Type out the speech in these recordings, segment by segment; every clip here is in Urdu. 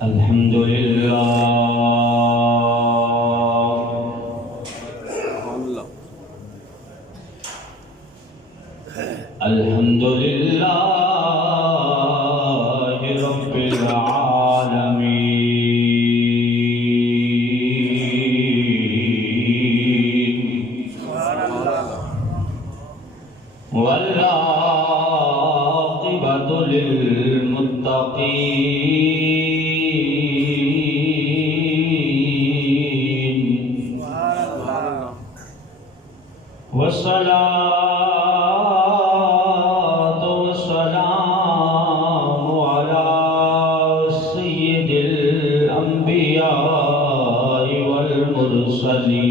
الحمد للہ الحمد للہ رب العالمین والعاقبۃ للمتقین والصلاة والسلام على سید الانبیاء والمرسلین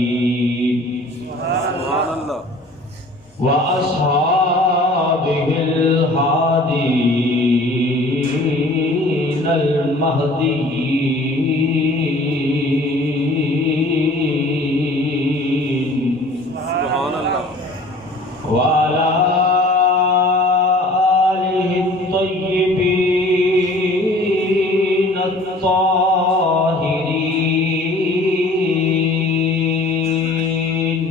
وأصحابه الهادين المهديين وعلى آله الطيبين الطاهرين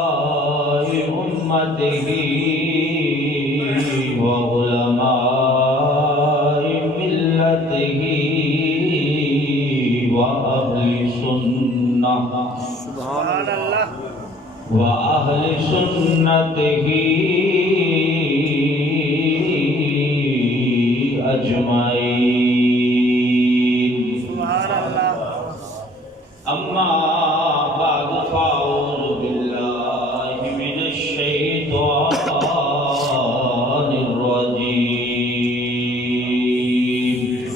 وأولياء أمته وعلماء ملته وأهل سنته أجمعين أما بعد فأعوذ بالله من الشيطان الرجيم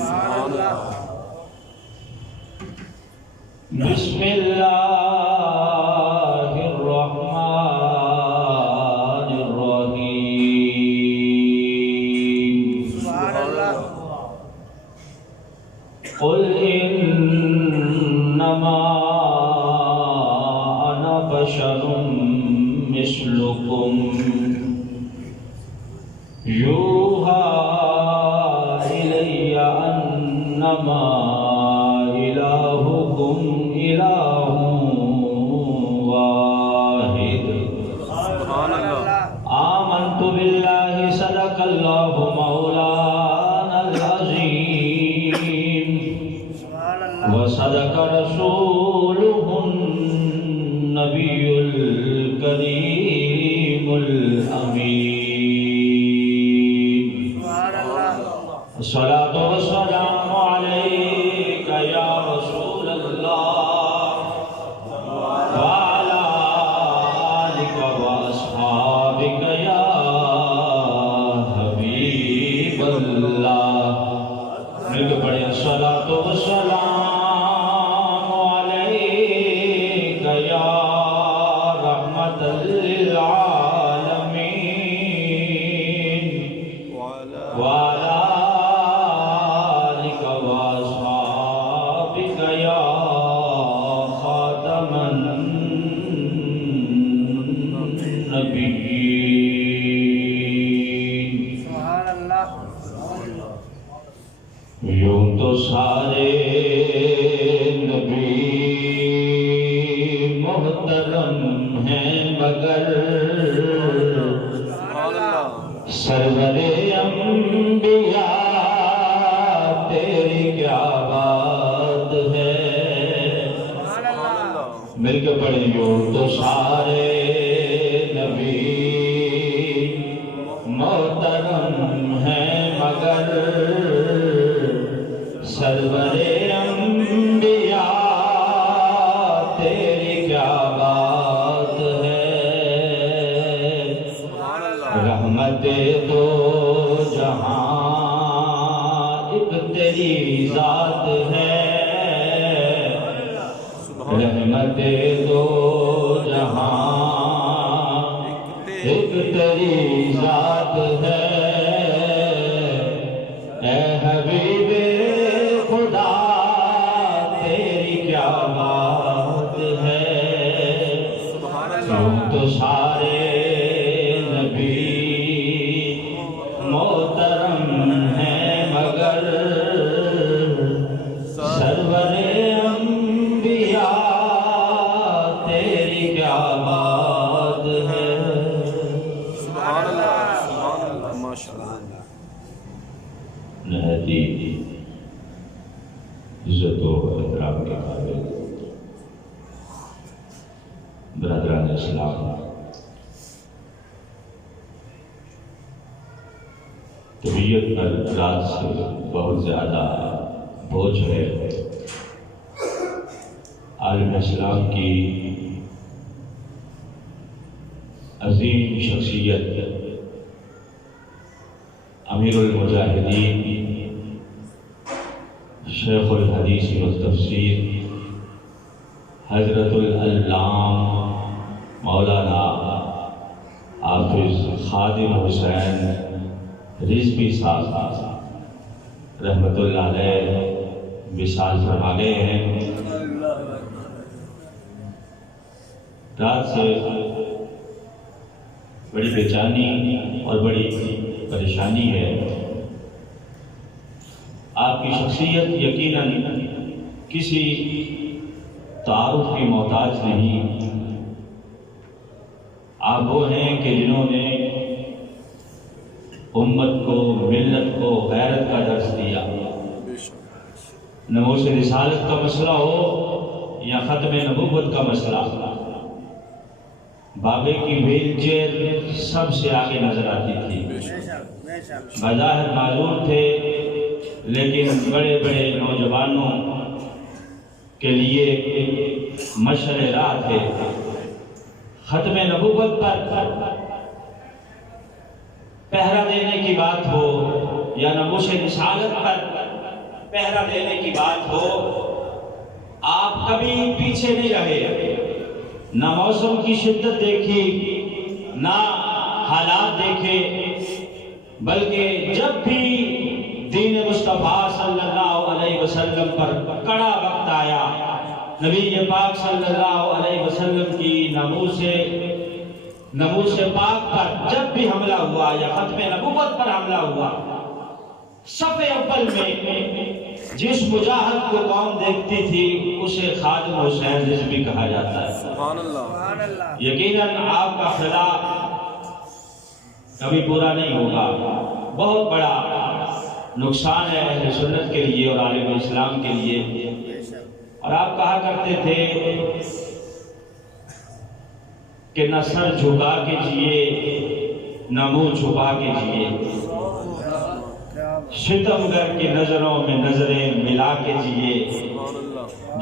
بسم الله الرحمن الرحيم قل إنما أنا بشر مثلكم يوحى إلي أنما إلهكم إله واحد آمنت بالله صدق الله مولانا العظيم وصدق رسوله النبي الكريم الأمين الصلاة والسلام عليك يا رسول الله وعلى آلك وأصحابك يا حبيب الله مل کے پڑھیں الصلاة والسلام عليك يا رحمة للعالمين وعلى آلك وأصحابك يا خاتم النبيين یوں تو سارے نبی محترم ہیں مگر سرور انبیاء تیری کیا بات ہے مل کے پڑھیں یوں تو سارے نبی محترم ہیں مگر سرور انبیاء تیری کیا بات ہے رحمت دو جہاں ایک تیری ذات ہے رحمت دو جہاں ایک تیری ذات ہے اے حبیب خدا تیری کیا بات ہے یوں تو سارے نبی برادران اسلام، طبیعت پر رات سے بہت زیادہ بوجھ ہے۔ عالم اسلام کی عظیم شخصیت امیر المجاہدین شیخ الحدیث والتفسیر حضرت العلامہ مولانا حافظ خادم حسین رضوی صاحب رحمۃ اللہ علیہ وصال فرما گئے ہیں۔ رات سے بڑی بے چینی اور بڑی پریشانی ہے۔ آپ کی شخصیت یقیناً کسی تعارف کی محتاج نہیں۔ آپ وہ ہیں کہ جنہوں نے امت کو، ملت کو غیرت کا درس دیا۔ ناموس رسالت کا مسئلہ ہو یا ختم نبوت کا مسئلہ، بابے کی ویل چیئر سب سے آگے نظر آتی تھی۔ بظاہر معذور تھے لیکن بڑے بڑے نوجوانوں کے لیے مشعل راہ تھے۔ ختم نبوت پر پہرا دینے کی بات ہو یا ناموس رسالت پر پہرا دینے کی بات ہو، آپ کبھی پیچھے نہیں رہے۔ نہ موسم کی شدت دیکھی، نہ حالات دیکھے، بلکہ جب بھی دین مصطفیٰ صلی اللہ علیہ وسلم پر کڑا وقت آیا، نبی پاک صلی اللہ علیہ وسلم کی ناموس پاک پر جب بھی حملہ ہوا یا ختم نبوت پر حملہ ہوا، صف اول میں جس مجاہد کو قوم دیکھتی تھی اسے خادم حسین رضوی کہا جاتا ہے۔ سبحان اللہ۔ یقیناً آپ کا خلا کبھی پورا نہیں ہوگا۔ بہت بڑا نقصان ہے اہل سنت کے لیے اور عالم اسلام کے لیے۔ اور آپ کہا کرتے تھے کہ نہ سر جھکا کے جیے نہ منہ چھپا کے جیے، ستمگر کی نظروں میں نظریں ملا کے جیے،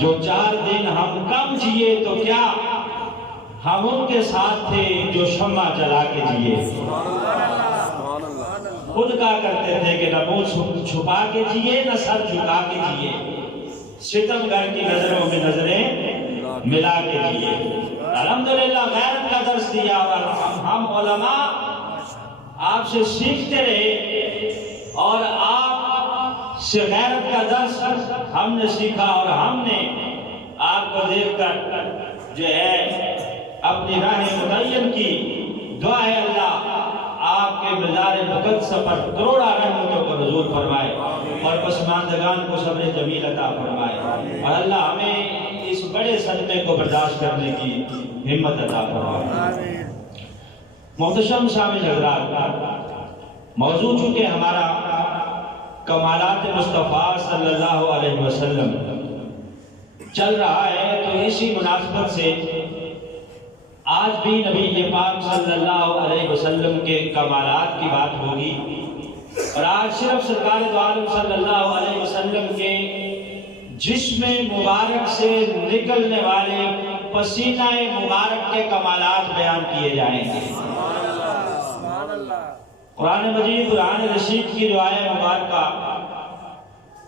جو 4 دن ہم کم جیے تو کیا، ہم ان کے ساتھ تھے جو شمع جلا کے جیے۔ خود کہا کرتے تھے کہ نہ منہ چھپا کے جیے نہ سر جھکا کے جیے، ستمگر کی نظروں میں نظریں ملا کے جیے۔ الحمدللہ غیرت کا درس دیا اور ہم علماء آپ سے سیکھتے رہے اور آپ سے غیرت کا درس ہم نے سیکھا، اور ہم نے آپ کو دیکھ کر جو ہے اپنی راہ متعین کی۔ دعا ہے اللہ آپ کے مزار مقدس پر کروڑا رحمتوں کو نزول فرمائے اور پسماندگان کو صبر جمیل عطا فرمائے، اور اللہ ہمیں اس بڑے صدمے کو برداشت کرنے کی ہمت عطا فرمائے۔ محتشم شامل حضرات، موضوع چونکہ ہمارا کمالات مصطفیٰ صلی اللہ علیہ وسلم چل رہا ہے، تو اسی مناسبت سے آج بھی نبی پاک صلی اللہ علیہ وسلم کے کمالات کی بات ہوگی، اور آج صرف سرکار دو عالم صلی اللہ علیہ وسلم کے جسم مبارک سے نکلنے والے پسینہ مبارک کے کمالات بیان کیے جائیں گے۔ قرآن مجید قرآن رشید کی دعائے مبارکہ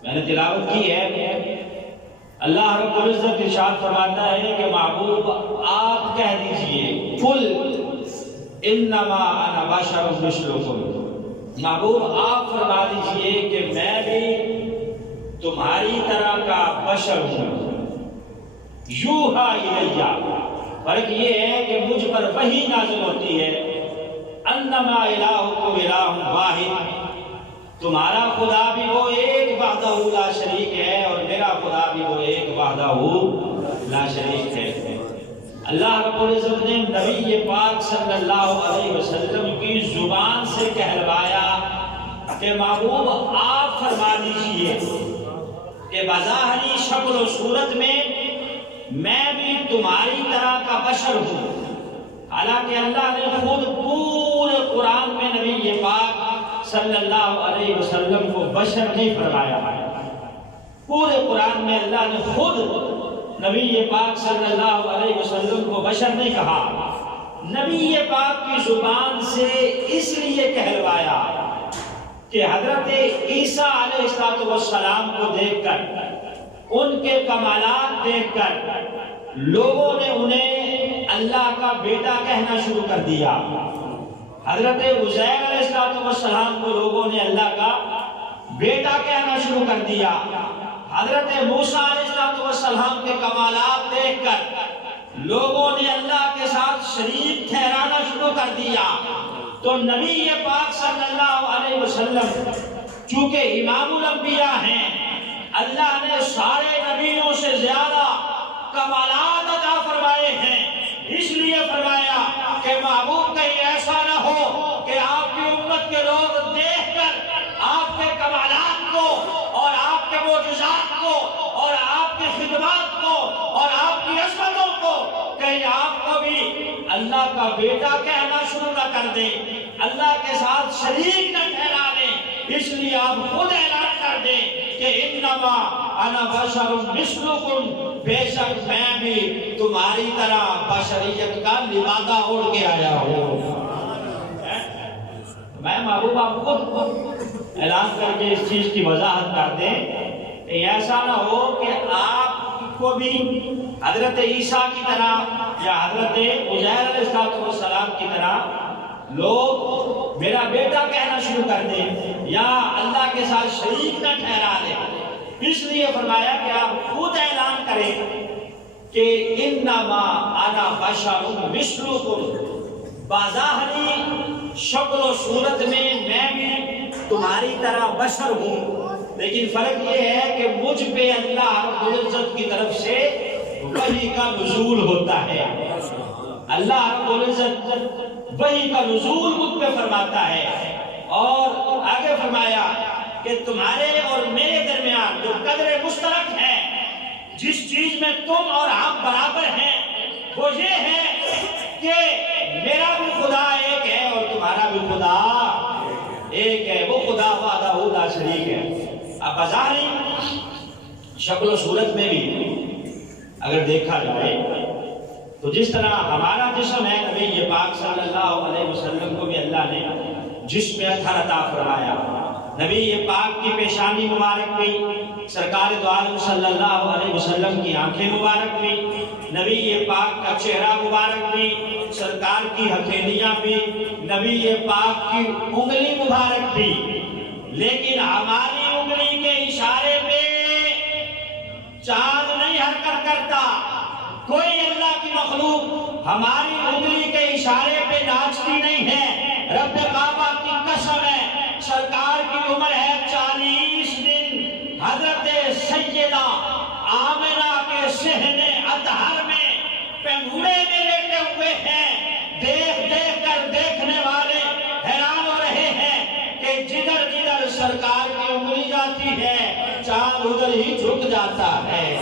میں نے تلاوت کی ہے۔ اللہ رب العزت ارشاد فرماتا ہے کہ محبوب آپ کہہ دیجئے قل انما انا بشر مثلکم، محبوب آپ فرما دیجئے کہ میں بھی تمہاری طرح کا بشر ہوں، یوحا الیہ، فرق یہ ہے کہ مجھ پر وحی نازل ہوتی ہے، انما الہکم الہ واحد، تمہارا خدا بھی وہ ایک وحدہ لا شریک ہے اور میرا خدا بھی وہ ایک وحدہ لا شریک ہے۔ اللہ رب العزت نے نبی پاک صلی اللہ علیہ وسلم کی زبان سے کہلوایا کہ محبوب آپ فرما دیجئے کہ بظاہری شکل و صورت میں میں بھی تمہاری طرح کا بشر ہوں. حالانکہ اللہ نے خود پورے قرآن میں نبی پاک صلی اللہ علیہ وسلم کو بشر نہیں فرمایا ہے. پورے قرآن میں اللہ نے خود نبی پاک صلی اللہ علیہ وسلم کو بشر نہیں کہا. نبی پاک کی زبان سے اس لیے کہلوایا کہ حضرت عیسیٰ علیہ السلام کو دیکھ کر، ان کے کمالات دیکھ کر لوگوں نے انہیں اللہ کا بیٹا کہنا شروع کر دیا. حضرت عزیر علیہ السلام کو لوگوں نے اللہ کا بیٹا کہنا شروع کر دیا. حضرت موسیٰ علیہ السلام کے کمالات دیکھ کر لوگوں نے اللہ کے ساتھ شریک ٹھہرانا شروع کر دیا. تو نبی پاک صلی اللہ علیہ وسلم چونکہ امام الانبیاء ہیں، اللہ نے سارے نبیوں سے زیادہ کمالات عطا فرمائے ہیں. اس لیے فرمایا کہ محبوب کہیں ایسا نہ ہو کہ آپ کی امت کے لوگ دیکھ کر آپ کے کمالات کو اور آپ کے معجزات کو اور آپ کی خدمات کو اور آپ کی عظمتوں کو کہیں آپ کو بھی اللہ کا بیٹا کہنا شروع نہ کر دیں، اللہ کے ساتھ شریک نہ ٹھہرا دیں. اس لیے آپ خود اعلان کر دیں کہ انما انا بشر مثلکم، بے شک میں بھی تمہاری طرح بشریت کا لبادہ اوڑھ کے آیا ہوں. میں محبوب آپ خود اعلان کر کے اس چیز کی وضاحت کر دیں کہ ایسا نہ ہو کہ آپ کو بھی حضرت عیسیٰ کی طرح یا حضرت عزیر علیہ السلام کی طرح لوگ میرا بیٹا کہنا شروع کر دیں یا اللہ کے ساتھ شریک نہ ٹھہرا دیں. اس لیے فرمایا کہ آپ خود اعلان کریں کہ انما انا بشر مثلکم، بظاہری شکل و صورت میں بھی تمہاری طرح بشر ہوں، لیکن فرق یہ ہے کہ مجھ پہ اللہ رب العزت کی طرف سے وحی کا نزول ہوتا ہے. اللہ رب العزت وحی کا نزول مجھ پہ فرماتا ہے. اور آگے فرمایا کہ تمہارے اور میرے درمیان جو قدر مشترک ہے، جس چیز میں تم اور ہم برابر ہیں، وہ یہ ہے کہ میرا بھی خدا ایک ہے اور تمہارا بھی خدا ایک ہے. وہ خدا وحدہ لا شریک ہے. اب بظاہری شکل و صورت میں بھی اگر دیکھا جائے تو جس طرح ہمارا جسم ہے، نبی پاک صلی اللہ علیہ وسلم کو بھی اللہ نے جسم اطہر عطا فرمایا. نبی پاک کی پیشانی مبارک بھی، سرکار دو عالم صلی اللہ علیہ وسلم کی آنکھیں مبارک بھی، نبی پاک کا چہرہ مبارک بھی، سرکار کی ہتھیلیاں بھی، نبی پاک کی انگلی مبارک بھی. لیکن ہماری انگلی کے اشارے پہ چاند نہیں حرکت کرتا. کوئی اللہ کی مخلوق ہماری انگلی کے اشارے پہ ناچتی نہیں ہے. رب کعبہ کی قسم ہے، سرکار کی عمر ہے 40 دن. حضرت سیدہ آمنہ کے صحن اطہر میں پنگھوڑے میں لیٹے ہوئے ہیں. دیکھ کر دیکھنے والے حیران ہو رہے ہیں کہ جدھر جدھر سرکار کی انگلی جاتی ہے چاند ادھر ہی جھک جاتا ہے.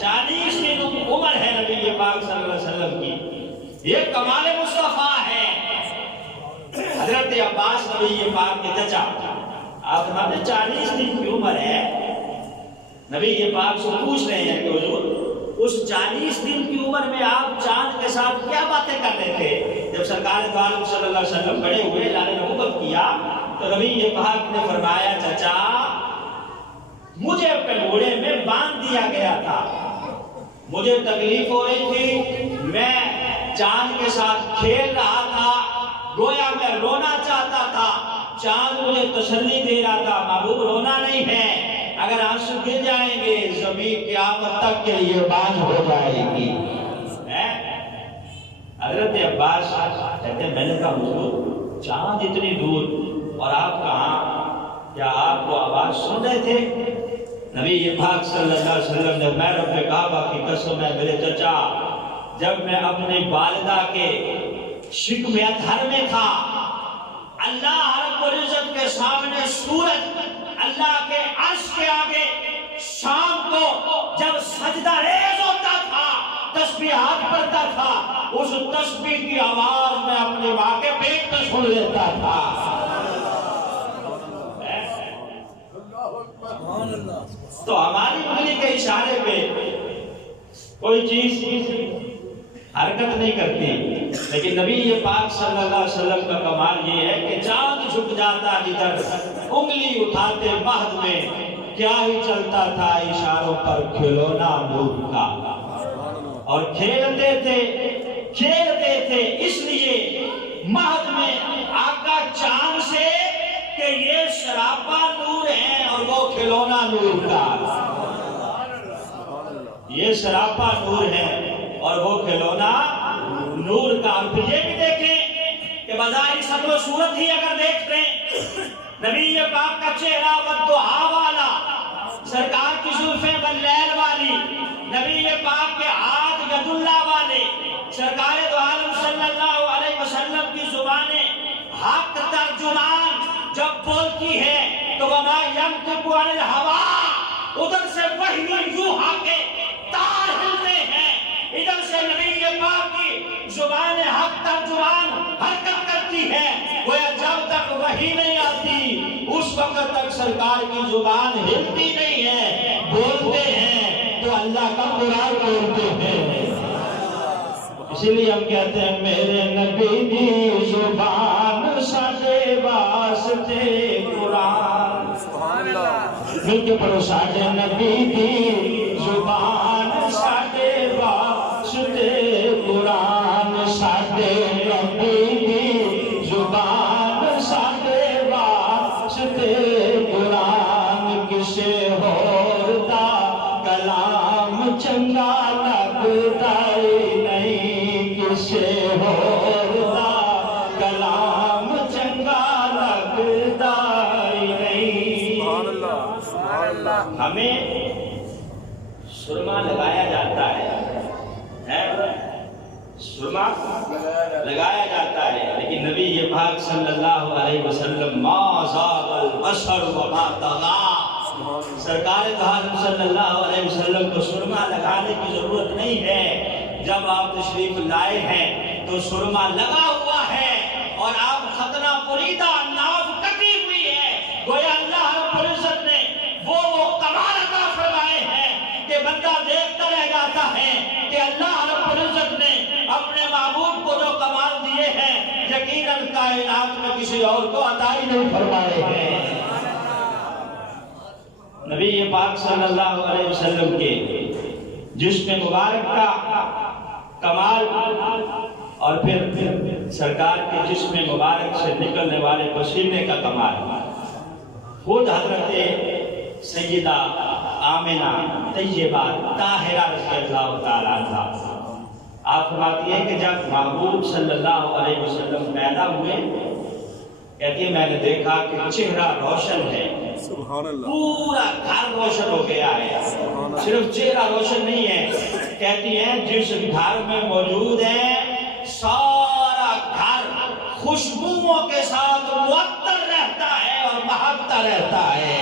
40 دن عمر ہے نبی پاک صلی اللہ علیہ وسلم کی. یہ کمال مصطفیٰ ہے. حضرت عباس نبی پاک کے چچا، آپ نے 40 دن کی عمر ہے، نبی پاک سے پوچھ رہے ہیں کہ حضور اس 40 دن کی عمر میں آپ چاند کے ساتھ کیا باتیں کر رہے تھے؟ جب سرکار دو عالم صلی اللہ علیہ وسلم بڑے ہوئے، اللہ نے حکم کیا تو نبی پاک نے فرمایا چچا مجھے پنگھوڑے میں باندھ دیا گیا تھا، مجھے تکلیف ہو رہی تھی، میں چاند کے ساتھ کھیل رہا تھا، گویا میں رونا چاہتا تھا، چاند مجھے تسلی دے رہا تھا محبوب رونا نہیں ہے، اگر آنسو گر جائیں گے زمین قیامت تک کے لیے باندھ ہو جائے گی. حضرت عباس کہتے ہیں میں نے کہا حضور چاند اتنی دور اور آپ کہاں، کیا آپ کو آواز سن رہے تھے؟ نبی پاک صلی اللہ علیہ وسلم نے میں رب کعبہ کی قسم ہے میرے چچا جب میں اپنی والدہ کے شکم اطہر میں تھا، اللہ رب العزت کے سامنے سورج اللہ کے عرش کے آگے شام کو سجدہ ریز ہوتا تھا، تسبیحات پڑھتا تھا، اس تسبیح کی آواز میں اپنی ماں کے پیٹ میں سن لیتا تھا۔ تو ہماری انگلی کے اشارے پہ کوئی چیز حرکت نہیں کرتی، لیکن نبی پاک صلی اللہ علیہ وسلم کا کمال یہ ہے کہ چاند جھک جاتا جدھر انگلی اٹھاتے مہد میں کیا ہی چلتا تھا اشاروں پر کھلونا نور کا، اور کھیلتے تھے اس لیے مہد میں آقا چاند سے کہ یہ سراپا نور ہے اور وہ کھلونا نور کا، یہ سراپا نور ہے اور وہ کھلونا نور کا۔ اور پھر یہ بھی دیکھیں کہ بظاہر شکل و صورت ہی اگر دیکھ لیں، نبی پاک کا چہرہ والدعا والا، سرکار کی زلفیں واللیل والی، نبی پاک کے ہاتھ ید اللہ والے، سرکار دو عالم صلی اللہ علیہ وسلم کی زبان حق ترجمان جب بولتی ہے تو وما ينطق عن الهوى، ادھر سے وحی یوں کے تار ہلتے ہیں، ادھر سے نبی پاک کی زبان حق ترجمان حرکت کرتی ہے، گویا جب تک وحی نہیں آتی اس وقت تک سرکار کی زبان ہلتی نہیں ہے، بولتے ہیں تو اللہ کا قرآن بولتے ہیں۔ اسی لیے ہم کہتے ہیں میرے نبی دی زبان ساڈے واسطے قرآن، مل کے پڑھو، ساڈے نبی دی زبان ساڈے واسطے قرآن، ساڈے نبی دی زبان ساڈے واسطے قرآن، کسے ہور دا کلام چنگا لگدا نہیں، کسے ہور دا کلام چنگا لگدا نہیں۔ ہمیں سرما لگایا جاتا ہے، سرما لگایا جاتا ہے، لیکن نبی پاک صلی اللہ علیہ وسلم ما زاغ البصر وما طغى، سرکار دو عالم صلی اللہ علیہ وسلم کو سرما لگانے کی ضرورت نہیں ہے۔ جب آپ تشریف لائے ہیں تو سرما لگا ہوا ہے اور آپ ختنہ پریدہ ناف کٹی ہوئی ہے، گویا اللہ رب العزت نے وہ کمال عطا فرمائے ہیں کہ بندہ دیکھتا رہ جاتا ہے کہ اللہ رب العزت نے اپنے معبود کو جو کمال دیے ہیں یقیناً کائنات میں کسی اور کو عطا ہی نہیں فرمائے ہیں۔ نبی پاک صلی اللہ علیہ وسلم کے جسم مبارک کا کمال اور پھر سرکار کے جسم مبارک سے نکلنے والے پسینے کا کمال، خود حضرت سیدہ آمنہ طیبہ طاہرہ رضی اللہ تعالیٰ عنہا آپ فرماتی ہیں کہ جب محبوب صلی اللہ علیہ وسلم پیدا ہوئے، کہتی ہے میں نے دیکھا کہ چہرہ روشن ہے، پورا گھر روشن ہو گیا ہے، صرف چہرہ روشن نہیں ہے، کہتی ہیں جس گھر میں موجود ہے سارا گھر خوشبوؤں کے ساتھ معطر رہتا ہے اور مہکتا رہتا ہے۔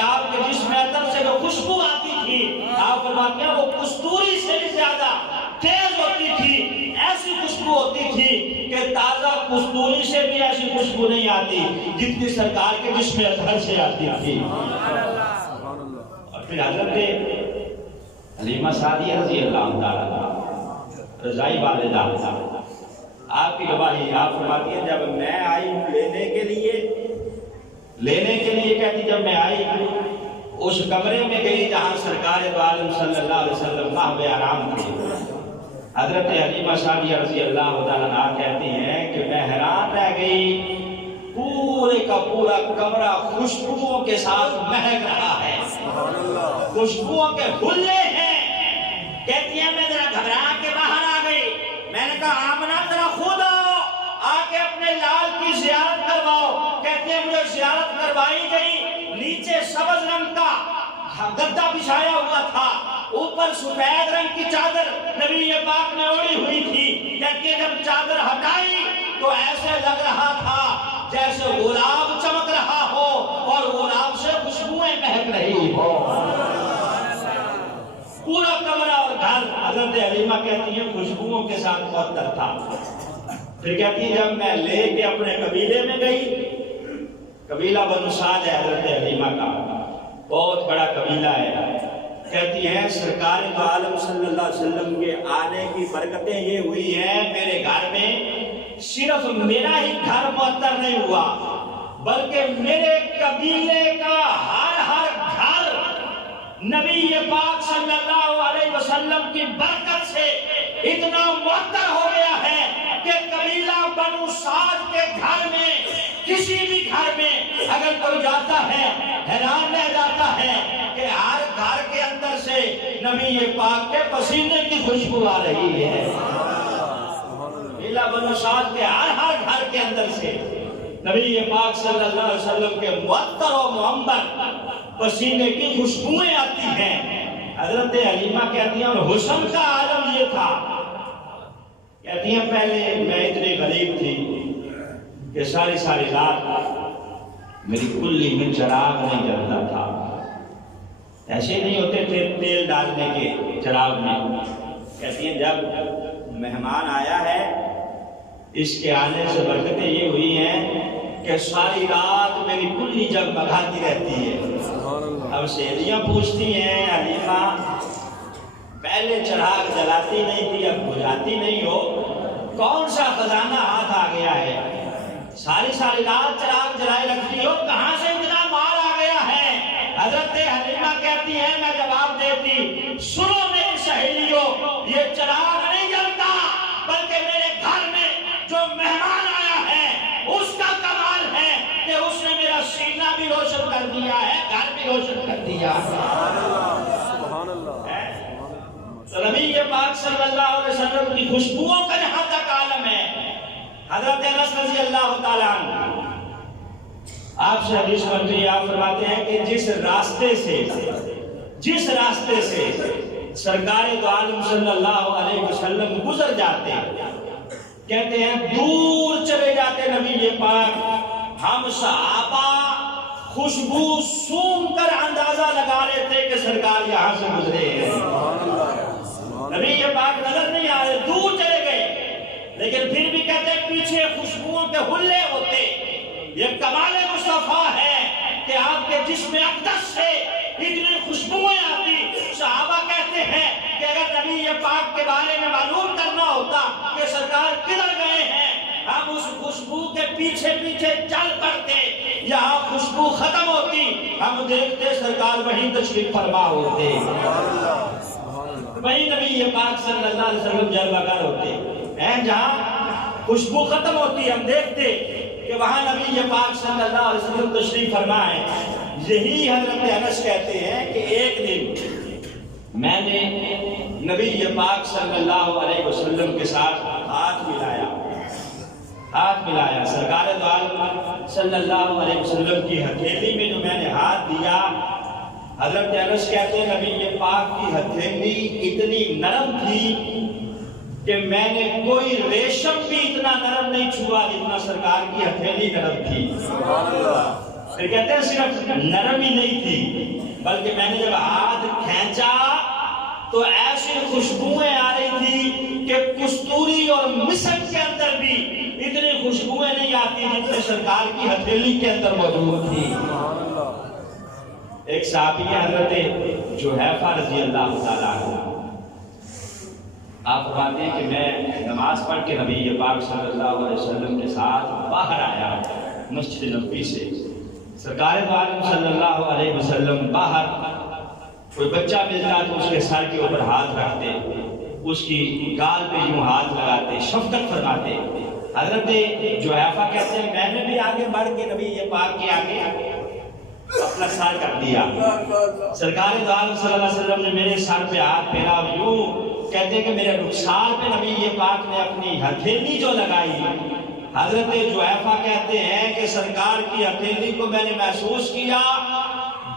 آپ کے جسم عطر سے جو خوشبو آتی تھی، آپ فرماتے ہیں وہ کستوری سے بھی زیادہ تیز ہوتی تھی، ایسی خوشبو ہوتی تھی کہ تازہ کستوری سے بھی ایسی خوشبو نہیں آتی جتنی سرکار کے جسم عطر سے آتی تھی۔ اور پھر حضرت حلیمہ سعدیہ رضی اللہ تعالیٰ رضائی والدہ آپ کی گواہی، آپ فرماتی ہیں جب میں آئی ہوں لینے کے لیے کہتی جب میں آئی اس کمرے میں گئی جہاں سرکار دو عالم صلی اللہ علیہ وسلم محو آرام تھے، حضرت حلیمہ سعدیہ رضی اللہ عنہا کہتی ہیں کہ میں حیران رہ گئی، پورے کا پورا کمرہ خوشبوؤں کے ساتھ مہک رہا ہے، خوشبوؤں کے حلے ہیں۔ کہتی ہیں میں ذرا گھبرا کے باہر آ گئی، میں نے کہا آمنہ ذرا خود آ کے اپنے لال کی زیارت کرواؤ۔ کہتے ہیں مجھے زیارت کروائی گئی، نیچے سبز رنگ کا گدا بچھایا ہوا تھا، اوپر سفید رنگ کی چادر نبی پاک نے اوڑھی ہوئی تھی۔ کہتے ہیں جب چادر ہٹائی تو ایسے لگ رہا تھا جیسے گلاب چمک رہا ہو اور گلاب سے خوشبوئیں مہک رہی ہو۔ حضرت حلیمہ کہتی ہیں خوشبوؤں کے ساتھ معطر تھا. پھر کہتی ہیں جب میں لے کے اپنے قبیلے میں گئی، قبیلہ بنو سعد ہے حضرت حلیمہ کا، بہت بڑا قبیلہ ہے. کہتی ہیں سرکار دو عالم صلی اللہ علیہ وسلم کے آنے کی برکتیں یہ ہوئی ہیں، میرے گھر میں صرف میرا ہی گھر معطر نہیں ہوا، بلکہ میرے قبیلے کا ہر گھر نبی پاک صلی اللہ علیہ وسلم کی برکت سے اتنا معطر ہو گیا ہے کہ قبیلہ بنو سعد کے گھر میں، کسی بھی گھر میں اگر کوئی جاتا ہے حیران رہ جاتا ہے کہ ہر گھر کے اندر سے نبی پاک کے پسینے کی خوشبو آ رہی ہے. قبیلہ بنو سعد کے ہر گھر کے اندر سے نبی پاک صلی اللہ علیہ وسلم کے معطر و معمر پسینے کی خوشبوئیں آتی ہیں. حضرت حلیمہ کہتی ہیں اور حسن کا عالم یہ تھا، کہتی ہیں پہلے میں اتنی غریب تھی کہ ساری رات میری کلی میں چراغ نہیں جلتا تھا. ایسے نہیں ہوتے تھے تیل ڈالنے کے چراغ میں. کہتی ہیں جب مہمان آیا ہے، اس کے آنے سے برکتیں یہ ہوئی ہیں کہ ساری رات میری کلی جگمگاتی رہتی ہے. اب سہیلیاں پوچھتی ہیں حلیمہ پہلے چراغ جلاتی نہیں تھی، اب بجھاتی نہیں ہو، کون سا خزانہ ہاتھ آ گیا ہے؟ ساری رات چراغ جلائے رکھتی ہو، کہاں سے اتنا مال آ گیا ہے؟ حضرت حلیمہ کہتی ہیں میں جواب دیتی سنو میری سہیلیوں، یہ چراغ نہیں جلتا، بلکہ میرے گھر میں جو مہمان آیا ہے اس کا کمال ہے کہ اس نے میرا سینہ بھی روشن کر دیا ہے، گھر بھی روشن کر دیا. سبحان اللہ. تو نبی پاک صلی اللہ علیہ وسلم کی خوشبوؤں کا جہاں تک عالم ہے. حضرت انس رضی اللہ تعالیٰ عنہ آپ سے حدیث مروی، آپ فرماتے ہیں کہ جس راستے سے سرکار دو عالم صلی اللہ علیہ وسلم گزر جاتے، کہتے ہیں دور چلے جاتے نبی پاک، ہم صحابہ خوشبو سونگ کر اندازہ لگا لیتے کہ سرکار یہاں سے گزرے ہیں. نبی پاک نظر نہیں آ رہے، دور چلے گئے، لیکن پھر بھی کہتے ہیں پیچھے خوشبوؤں کے حلے ہوتے. یہ کمال مصطفیٰ ہے کہ آپ کے جسم اقدس سے اتنی خوشبوئیں آتی. صحابہ کہتے ہیں کہ اگر نبی پاک کے بارے میں معلوم کرنا ہوتا کہ سرکار کدھر گئے ہیں، ہم اس خوشبو کے پیچھے چل پڑتے. یہاں خوشبو ختم ہوتی، ہم دیکھتے سرکار وہیں تشریف فرما ہوتے، وہیں نبی پاک صلی اللہ علیہ وسلم جلوہ گر ہوتے. جہاں خوشبو ختم ہوتی ہم دیکھتے کہ وہاں نبی پاک صلی اللہ علیہ وسلم تشریف فرما ہے. یہی حضرت انس کہتے ہیں کہ ایک دن میں نے نبی پاک صلی اللہ علیہ وسلم کے ساتھ ہاتھ ملایا. سرکار دو عالم صلی اللہ علیہ وسلم کی ہتھیلی میں جو میں نے ہاتھ دیا، حضرت انس کہتے ہیں نبی پاک کی ہتھیلی اتنی نرم تھی کہ میں نے کوئی ریشم بھی اتنا نرم نہیں چھوا جتنا سرکار کی ہتھیلی نرم تھی. پھر کہتے ہیں صرف نرم ہی نہیں تھی، بلکہ میں نے جب ہاتھ کھینچا تو ایسی خوشبوئیں آ رہی تھی کہ کستوری اور مسک کے اندر بھی اتنی خوشبوئیں نہیں آتی جتنے سرکار کی ہتھیلی کے اندر موجود تھی. ایک صحابی حضرت جحیفہ رضی اللہ تعالیٰ عنہ، آپ فرماتے ہیں کہ میں نماز پڑھ کے نبی پاک صلی اللہ علیہ وسلم کے ساتھ باہر آیا مسجد نبوی سے. سرکار دو عالم صلی اللہ علیہ وسلم باہر کوئی بچہ ملتا تو اس کے سر کے اوپر ہاتھ رکھتے، اس کی گال پہ یوں ہاتھ لگاتے، شفقت فرماتے. حضرت جحیفہ کہتے ہیں میں نے بھی آگے بڑھ کے نبی پاک کے آگے اپنا سر کر دیا. سرکار دو عالم صلی اللہ علیہ وسلم نے میرے سر پہ ہاتھ پھیرا اور یوں کہتے ہیں کہ میرے رخسار پہ نبی پاک نے اپنی ہتھیلی جو لگائی. حضرت جحیفہ کہتے ہیں کہ سرکار کی ہتھیلی کو میں نے محسوس کیا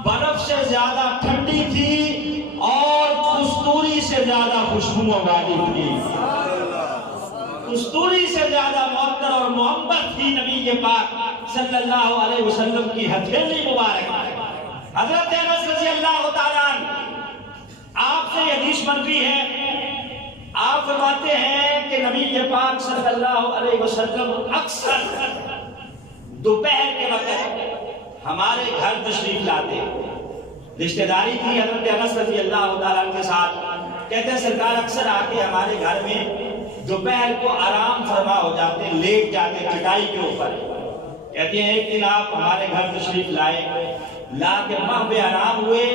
برف سے زیادہ ٹھنڈی تھی اور کستوری سے زیادہ خوشبو والی تھی. کستوری سے زیادہ معطر اور محبت تھی نبی پاک صلی اللہ علیہ وسلم کی ہتھیلی مبارک. حضرت انس رضی اللہ تعالیٰ عنہ آپ سے حدیث مروی ہے فرماتے ہیں کہ نبی پاک صلی اللہ علیہ وسلم اکثر دوپہر کے وقت ہمارے گھر تشریف لاتے. رشتہ داری تھی حضرت انس رضی اللہ تعالیٰ کے ساتھ. کہتے ہیں سرکار اکثر آ کے ہمارے گھر میں دوپہر کو آرام فرما ہو جاتے, لیٹ جاتے چٹائی کے اوپر. کہتے ہیں ایک دن آپ ہمارے گھر تشریف لائے, لا کے محو آرام ہوئے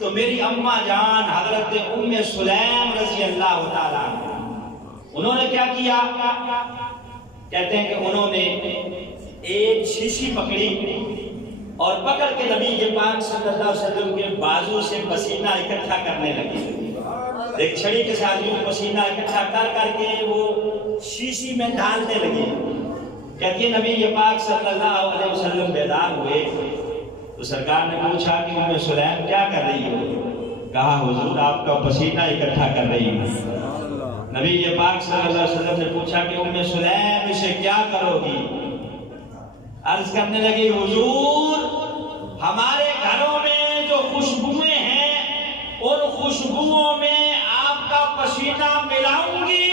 تو میری اماں جان حضرت ام سلیم رضی اللہ تعالیٰ انہوں نے کیا کیا؟ کہتے ہیں کہ انہوں نے ایک شیشی پکڑی اور پکڑ کے نبی پاک صلی اللہ علیہ وسلم کے بازو سے پسینہ اکٹھا کرنے لگی. ایک چھڑی کے ساتھ یوں پسینہ اکٹھا کر کر کے وہ شیشی میں ڈالنے لگی. کہتی ہے نبی پاک صلی اللہ علیہ وسلم بیدار ہوئے تو سرکار نے پوچھا کہ ام سلیم کیا کر رہی ہو؟ کہا حضور آپ کا پسینہ اکٹھا کر رہی ہوں. نبی پاک صلی اللہ علیہ وسلم نے پوچھا کہ ام سلیم اسے کیا کرو گی؟ عرض کرنے لگی حضور ہمارے گھروں میں جو خوشبوئیں ہیں ان خوشبوؤں میں آپ کا پسینہ ملاؤں گی.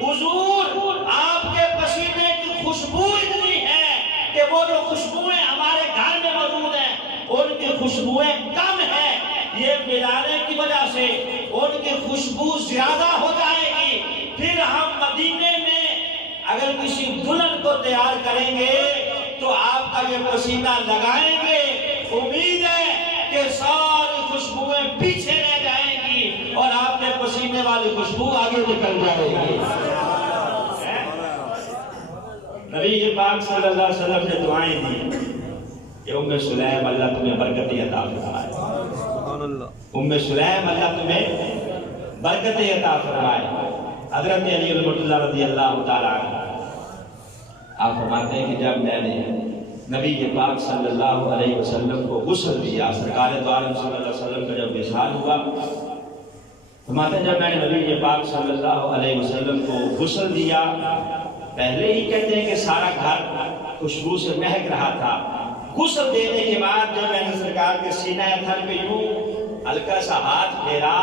حضور آپ کے پسینے کی خوشبو اتنی ہے کہ وہ جو خوشبوئیں ہمارے گھر میں موجود ہیں ان کی خوشبوئیں کم ہیں, یہ ملانے کی وجہ سے ان کی خوشبو زیادہ ہو جائے گی. پھر ہم مدینے میں اگر کسی دلہن کو تیار کریں گے تو آپ کا یہ پسینہ لگائیں گے, امید ہے کہ ساری خوشبوئیں پیچھے رہ جائیں گی اور آپ کے پسینے والی خوشبو آگے نکل جائے گی. نبی پاک صلی اللہ علیہ وسلم نے دعائیں دی کہ ام سلیم اللہ تمہیں برکت عطا فرمائے, ام سلیم اللہ تمہیں برکت عطا فرمائے. حضرت علی المرتضی رضی اللہ تعالیٰ عنہ آپ فرماتے ہیں کہ جب میں نے نبی پاک صلی اللہ علیہ وسلم کو غسل دیا, سرکار دو عالم صلی اللہ علیہ وسلم کا جب وصال ہوا, فرماتے ہیں جب میں نے نبی پاک صلی اللہ علیہ وسلم کو غسل دیا, پہلے ہی کہتے ہیں کہ سارا گھر خوشبو سے مہک رہا تھا. غسل دینے کے بعد جب میں نے سرکار کے سینہ تھن پہ یوں ہلکا سا ہاتھ پھیرا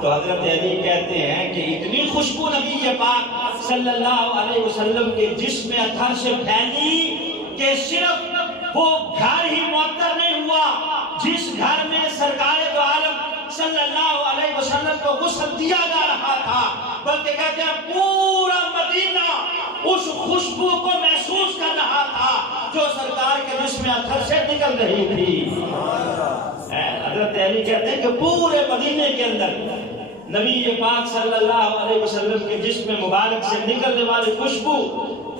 تو حضرت علی کہتے ہیں کہ اتنی خوشبو نبی پاک صلی اللہ علیہ وسلم کے جسم اطہر سے پھیلی کہ صرف وہ گھر ہی معطر نہیں ہوا جس گھر میں سرکار دو عالم صلی اللہ علیہ وسلم کو غسل دیا جا رہا تھا, بلکہ کہتے ہیں پورا مدینہ اس خوشبو کو محسوس کر رہا تھا جو سرکار کے جسم اطہر سے نکل رہی تھی. حضرت علی کہتے ہیں کہ پورے مدینے کے اندر نبی پاک صلی اللہ علیہ وسلم کے جسم مبارک سے نکلنے والی خوشبو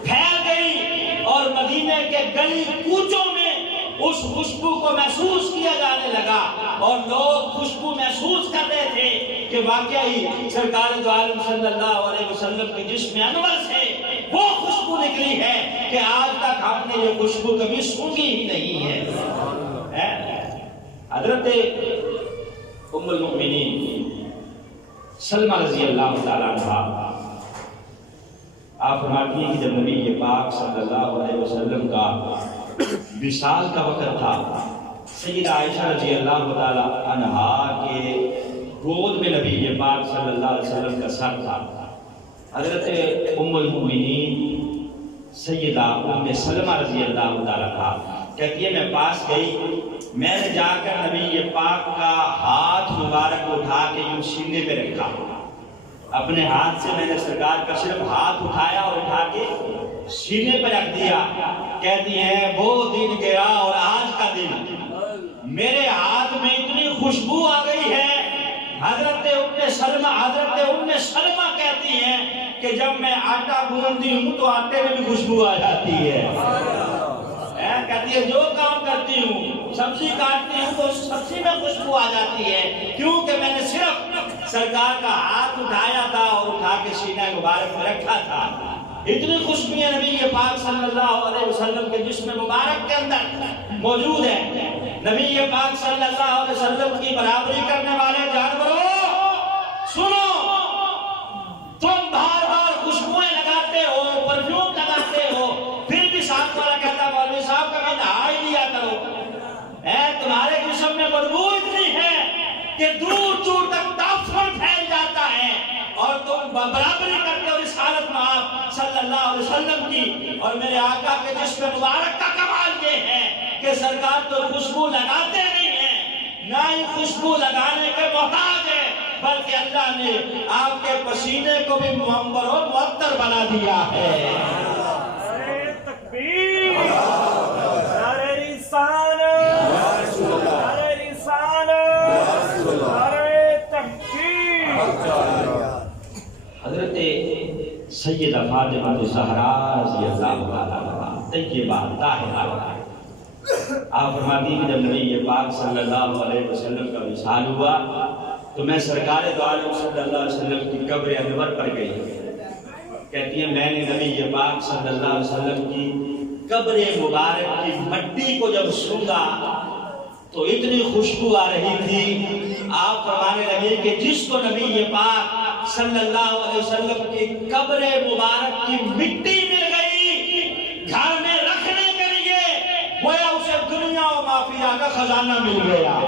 پھیل گئی اور مدینے کے گلی کوچوں میں اس خوشبو کو محسوس کیا جانے لگا اور لوگ خوشبو محسوس کر رہے تھے کہ واقعی سرکار دو عالم صلی اللہ علیہ وسلم کے جسم انور سے وہ خوشبو نکلی ہے کہ آج تک ہم نے یہ خوشبو کبھی سونگھی ہی نہیں ہے. حضرت ام المؤمنین سلمہ رضی اللہ تعالیٰ عنہ آپ فرماتی ہیں کہ جب نبی پاک صلی اللہ علیہ وسلم کا وصال کا وقت تھا, سیدہ عائشہ رضی اللہ تعالیٰ عنہا کے گود میں نبی پاک صلی اللہ علیہ وسلم کا سر تھا. حضرت ام المؤمنین سیدہ ام سلمہ رضی اللہ تعالیٰ تھا, کہتی ہے میں پاس گئی, میں نے جا کر نبی پاک کا ہاتھ مبارک اٹھا کے یوں سینے پہ رکھا, اپنے ہاتھ سے میں نے سرکار کا صرف ہاتھ اٹھایا اور اٹھا کے سینے پہ رکھ دیا. کہتی ہے وہ دن گیا اور آج کا دن میرے ہاتھ میں اتنی خوشبو آ گئی ہے. حضرت ام سلمہ کہتی ہیں کہ جب میں آٹا گوندتی ہوں تو آٹے میں بھی خوشبو آ جاتی ہے. کہتی ہے جو کام کرتی ہوں, سبزی کاٹتی ہوں تو سبزی میں خوشبو آ جاتی ہے, کیونکہ میں نے صرف سرکار کا ہاتھ اٹھایا تھا اور اٹھا کے سینہ مبارک میں رکھا تھا. اتنی خوشبوئیں نبی پاک صلی اللہ علیہ وسلم کے جسم مبارک کے اندر موجود ہے. نبی پاک صلی اللہ علیہ وسلم کی برابری کرنے والے جانوروں سنو, تم بار بار خوشبوئیں لگاتے ہو, پرفیوم لگاتے ہو, پھر بھی ساتھ والا کہتا مولوی صاحب کبھی نہا ہی لیا کرو. تمہارے جسم میں بدبو اتنی ہے کہ دور دور تک تعفن پھیل جاتا ہے اور تم برابری کرتے ہو رسالت میں آپ صلی اللہ علیہ وسلم کی. اور میرے آقا کے جسم مبارک کا کمال یہ ہے کہ سرکار تو خوشبو لگاتے نہیں ہیں، نہ ہی خوشبو لگانے کے محتاج ہے، بلکہ اللہ نے آپ کے پسینے کو بھی معمر و معطر بنا دیا ہے. نعرہ تکبیر، نعرہ رسالت، نعرہ رسالت، نعرہ تکبیر. حضرت سیدہ فاطمہ الزہرا رضی اللہ عنہا طیبہ طاہرہ، آپ فرماتی کہ جب نبی پاک صلی اللہ علیہ وسلم کا وصال ہوا تو میں سرکار دو عالم صلی اللہ علیہ وسلم کی قبر انور پر گئی. کہتی ہیں میں نے نبی پاک صلی اللہ علیہ وسلم کی قبر مبارک کی مٹی کو جب سونگا تو اتنی خوشبو آ رہی تھی. آپ فرمانے لگے کہ جس کو نبی پاک صلی اللہ علیہ وسلم کی قبر مبارک کی مٹی مل گئی گھر میں رکھنے کے لیے، گویا اسے دنیا و مافیہ کا خزانہ مل گیا.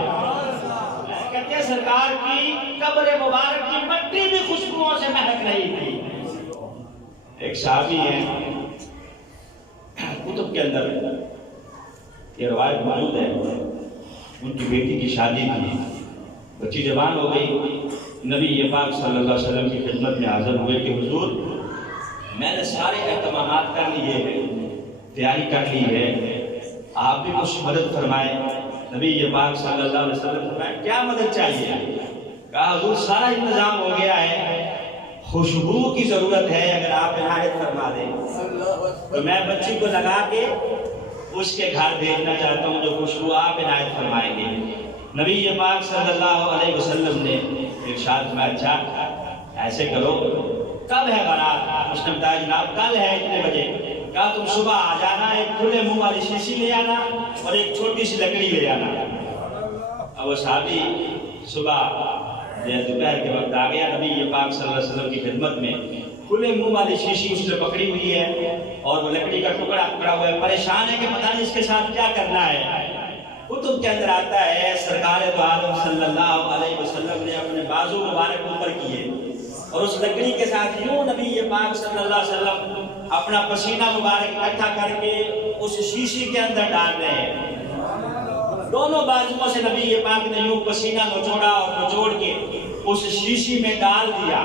کہتے ہیں سرکار کی قبر مبارک کی مٹی بھی خوشبوؤں سے مہک رہی تھی. ایک صحابی ہیں، کتب کے اندر یہ روایت موجود ہے، ان کی بیٹی کی شادی تھی، بچی جوان ہو گئی. نبی پاک صلی اللہ علیہ وسلم کی خدمت میں حاضر ہوئے کہ حضور میں نے سارے اہتمامات کر لیے ہیں، تیاری کر لی ہے، آپ بھی کچھ مدد فرمائیں. نبی پاک صلی اللہ علیہ وسلم فرمائے کیا مدد چاہیے؟ کہا حضور سارا انتظام ہو گیا ہے، خوشبو کی ضرورت ہے، اگر آپ عنایت فرما دیں تو میں بچی کو لگا کے اس کے گھر بھیجنا چاہتا ہوں جو خوشبو آپ عنایت فرمائیں گے. نبی پاک صلی اللہ علیہ وسلم نے ارشاد فرمایا اچھا ایسے کرو، کب ہے بارات؟ اس نے بتایا جناب کل ہے اتنے بجے. کہا تم صبح آ جانا، ایک کھلے منہ والی شیشی لے آنا اور ایک چھوٹی سی لکڑی لے آنا. اب وہ صحابی صبح دوپہر کے وقت آ گیا نبی پاک صلی اللہ علیہ وسلم کی خدمت میں. کھلے منہ والی شیشی اس نے پکڑی ہوئی ہے اور وہ لکڑی کا ٹکڑا پکڑا ہوا ہے، پریشان ہے کہ پتہ نہیں اس کے ساتھ کیا کرنا ہے. کتب کے اندر آتا ہے سرکار دو عالم صلی اللہ علیہ وسلم نے اپنے بازو مبارک اوپر کیے اور اس لکڑی کے ساتھ یوں نبی پاک صلی اللہ علیہ وسلم اپنا پسینہ مبارک اکٹھا کر کے اس شیشی کے اندر ڈال رہے ہیں. دونوں بازوؤں سے نبی پاک نے یوں پسینہ نچوڑا اور نچوڑ کے اس شیشی میں ڈال دیا،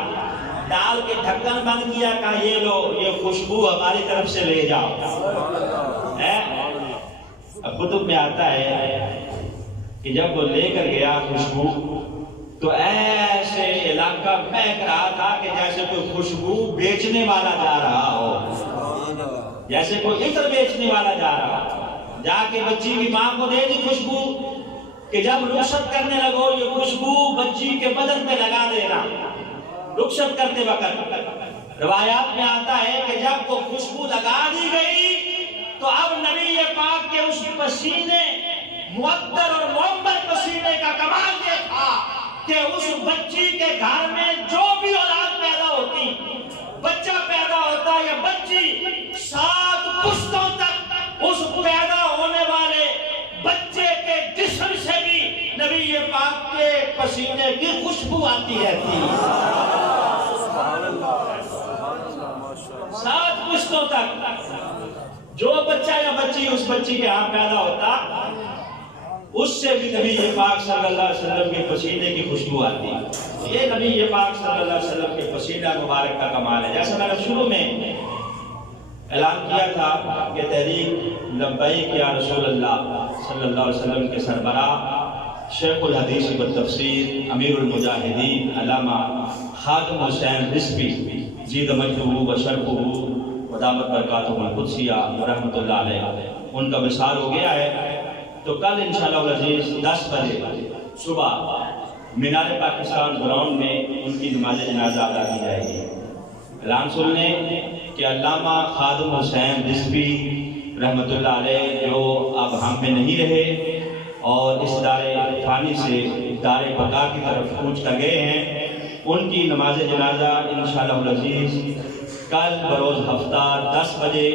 ڈال کے ڈھکن بند کیا. کہا یہ لو، یہ خوشبو ہماری طرف سے لے جاؤ. اب کتب میں آتا ہے کہ جب وہ لے کر گیا خوشبو تو ایسے علاقہ مہک رہا تھا کہ جیسے کوئی خوشبو بیچنے والا جا رہا ہو، جیسے کوئی عطر بیچنے والا جا رہا ہو. جا کے بچی کی ماں کو دے دی خوشبو کہ جب رخصت کرنے لگو یہ خوشبو بچی کے بدن پہ لگا دینا رخصت کرتے وقت. روایات میں آتا ہے کہ جب وہ خوشبو لگا دی گئی تو اب نبی پاک کے اس پسینے معطر اور معمر پسینے کا کمال یہ تھا کہ اس بچی کے گھر میں جو بھی اولاد پیدا ہوتی، بچہ پیدا ہوتا یا بچی، 7 پشتوں تک اس پیدا ہونے والے بچے کے جسم سے بھی نبی پاک کے پسینے کی خوشبو آتی رہتی. 7 پشتوں تک جو بچہ یا بچی اس بچی کے ہاں پیدا ہوتا اس سے بھی نبی پاک صلی اللہ علیہ وسلم کے پسینے کی خوشبو آتی. یہ نبی پاک صلی اللہ علیہ وسلم کے پسینہ مبارک کا کمال ہے. جیسا میں نے شروع میں اعلان کیا تھا کہ تحریک لبیک یا رسول اللہ صلی اللہ علیہ وسلم کے سربراہ شیخ الحدیث والتفسیر امیر المجاہدین علامہ خادم حسین رزوی زید مجدہ و شرفہ ودامت برکاتہ القدسیہ رحمۃ اللہ علیہ، ان کا وصال ہو گیا ہے. تو کل انشاءاللہ العزیز 10 بجے صبح مینار پاکستان گراؤنڈ میں ان کی نماز جنازہ ادا کی جائے گی. اعلان سن لیں کہ علامہ خادم حسین رزوی رحمۃ اللہ علیہ جو اب ہم میں نہیں رہے اور اس دار فانی سے دار بقا کی طرف کوچ کر گئے ہیں، ان کی نماز جنازہ انشاءاللہ العزیز کل بروز ہفتہ 10 بجے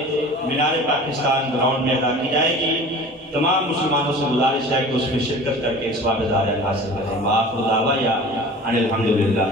مینار پاکستان گراؤنڈ میں ادا کی جائے گی. تمام مسلمانوں سے گزارش ہے کہ اس میں شرکت کر کے اس ثواب حاصل کریں. وآخر دعوانا ان الحمدللہ.